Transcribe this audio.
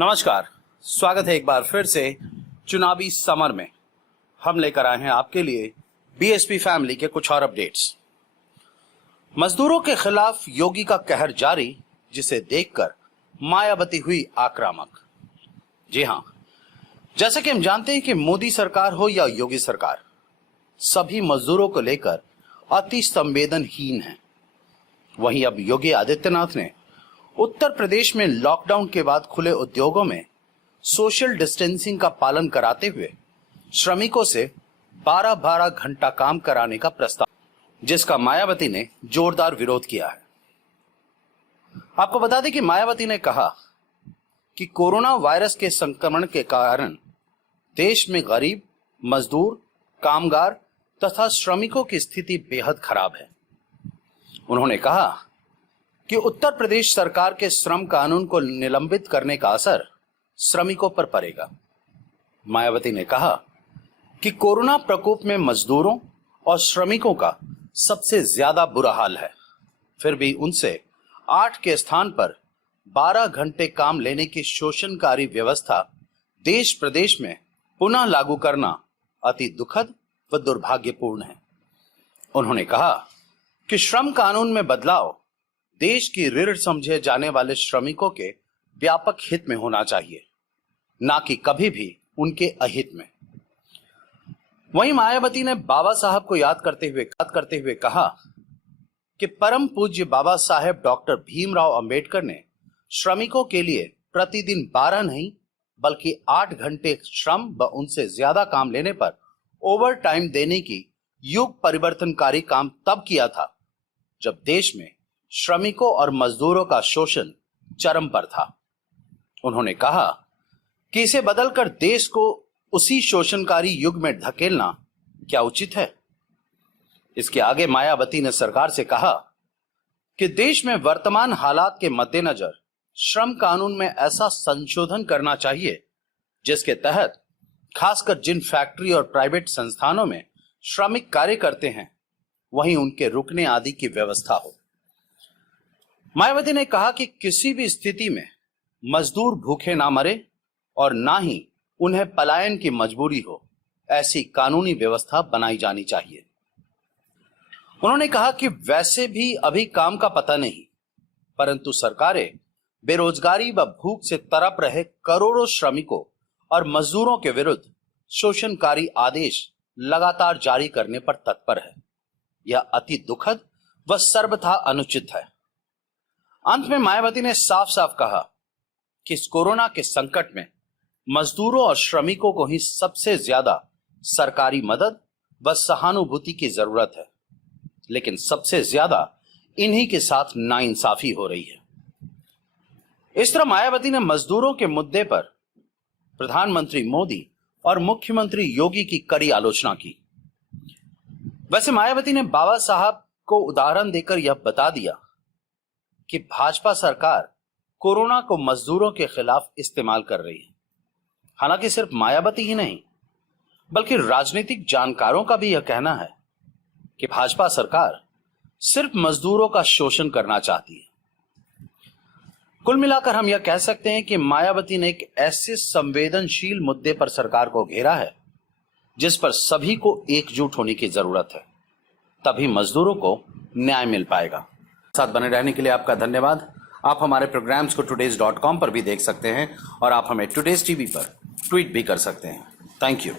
नमस्कार, स्वागत है एक बार फिर से चुनावी समर में। हम लेकर आए हैं आपके लिए बीएसपी फैमिली के कुछ और अपडेट्स। मजदूरों के खिलाफ योगी का कहर जारी, जिसे देखकर मायावती हुई आक्रामक। जी हां, जैसे कि हम जानते हैं कि मोदी सरकार हो या योगी सरकार, सभी मजदूरों को लेकर अति संवेदनहीन है। वहीं अब योगी आदित्यनाथ ने उत्तर प्रदेश में लॉकडाउन के बाद खुले उद्योगों में सोशल डिस्टेंसिंग का पालन कराते हुए श्रमिकों से 12-12 घंटा काम कराने का प्रस्ताव, जिसका मायावती ने जोरदार विरोध किया है। आपको बता दें कि मायावती ने कहा कि कोरोना वायरस के संक्रमण के कारण देश में गरीब, मजदूर, कामगार तथा श्रमिकों की स्थिति बेहद खराब है। उन्होंने कहा कि उत्तर प्रदेश सरकार के श्रम कानून को निलंबित करने का असर श्रमिकों पर पड़ेगा। मायावती ने कहा कि कोरोना प्रकोप में मजदूरों और श्रमिकों का सबसे ज्यादा बुरा हाल है, फिर भी उनसे 8 के स्थान पर 12 घंटे काम लेने की शोषणकारी व्यवस्था देश प्रदेश में पुनः लागू करना अति दुखद व दुर्भाग्यपूर्ण है। उन्होंने कहा कि श्रम कानून में बदलाव देश की रीढ़ समझे जाने वाले श्रमिकों के व्यापक हित में होना चाहिए, ना कि कभी भी उनके अहित में। वहीं मायावती ने बाबा साहब को याद करते हुए कहा कि परम पूज्य बाबा साहेब डॉक्टर भीमराव अंबेडकर ने श्रमिकों के लिए प्रतिदिन 12 नहीं बल्कि 8 घंटे श्रम व उनसे ज्यादा काम लेने पर ओवर टाइम देने की युग परिवर्तनकारी काम तब किया था जब देश में श्रमिकों और मजदूरों का शोषण चरम पर था। उन्होंने कहा कि इसे बदलकर देश को उसी शोषणकारी युग में धकेलना क्या उचित है। इसके आगे मायावती ने सरकार से कहा कि देश में वर्तमान हालात के मद्देनजर श्रम कानून में ऐसा संशोधन करना चाहिए जिसके तहत खासकर जिन फैक्ट्री और प्राइवेट संस्थानों में श्रमिक कार्य करते हैं वहीं उनके रुकने आदि की व्यवस्था हो। मायावती ने कहा कि किसी भी स्थिति में मजदूर भूखे ना मरे और ना ही उन्हें पलायन की मजबूरी हो, ऐसी कानूनी व्यवस्था बनाई जानी चाहिए। उन्होंने कहा कि वैसे भी अभी काम का पता नहीं, परंतु सरकारें बेरोजगारी व भूख से तड़प रहे करोड़ों श्रमिकों और मजदूरों के विरुद्ध शोषणकारी आदेश लगातार जारी करने पर तत्पर है। यह अति दुखद व सर्वथा अनुचित है। अंत में मायावती ने साफ साफ कहा कि इस कोरोना के संकट में मजदूरों और श्रमिकों को ही सबसे ज्यादा सरकारी मदद व सहानुभूति की जरूरत है, लेकिन सबसे ज्यादा इन्हीं के साथ नाइंसाफी हो रही है। इस तरह मायावती ने मजदूरों के मुद्दे पर प्रधानमंत्री मोदी और मुख्यमंत्री योगी की कड़ी आलोचना की। वैसे मायावती ने बाबा साहब को उदाहरण देकर यह बता दिया कि भाजपा सरकार कोरोना को मजदूरों के खिलाफ इस्तेमाल कर रही है। हालांकि सिर्फ मायावती ही नहीं बल्कि राजनीतिक जानकारों का भी यह कहना है कि भाजपा सरकार सिर्फ मजदूरों का शोषण करना चाहती है। कुल मिलाकर हम यह कह सकते हैं कि मायावती ने एक ऐसे संवेदनशील मुद्दे पर सरकार को घेरा है जिस पर सभी को एकजुट होने की जरूरत है, तभी मजदूरों को न्याय मिल पाएगा। साथ बने रहने के लिए आपका धन्यवाद। आप हमारे प्रोग्राम्स को todays.com पर भी देख सकते हैं और आप हमें टुडेज टीवी पर ट्वीट भी कर सकते हैं। Thank you.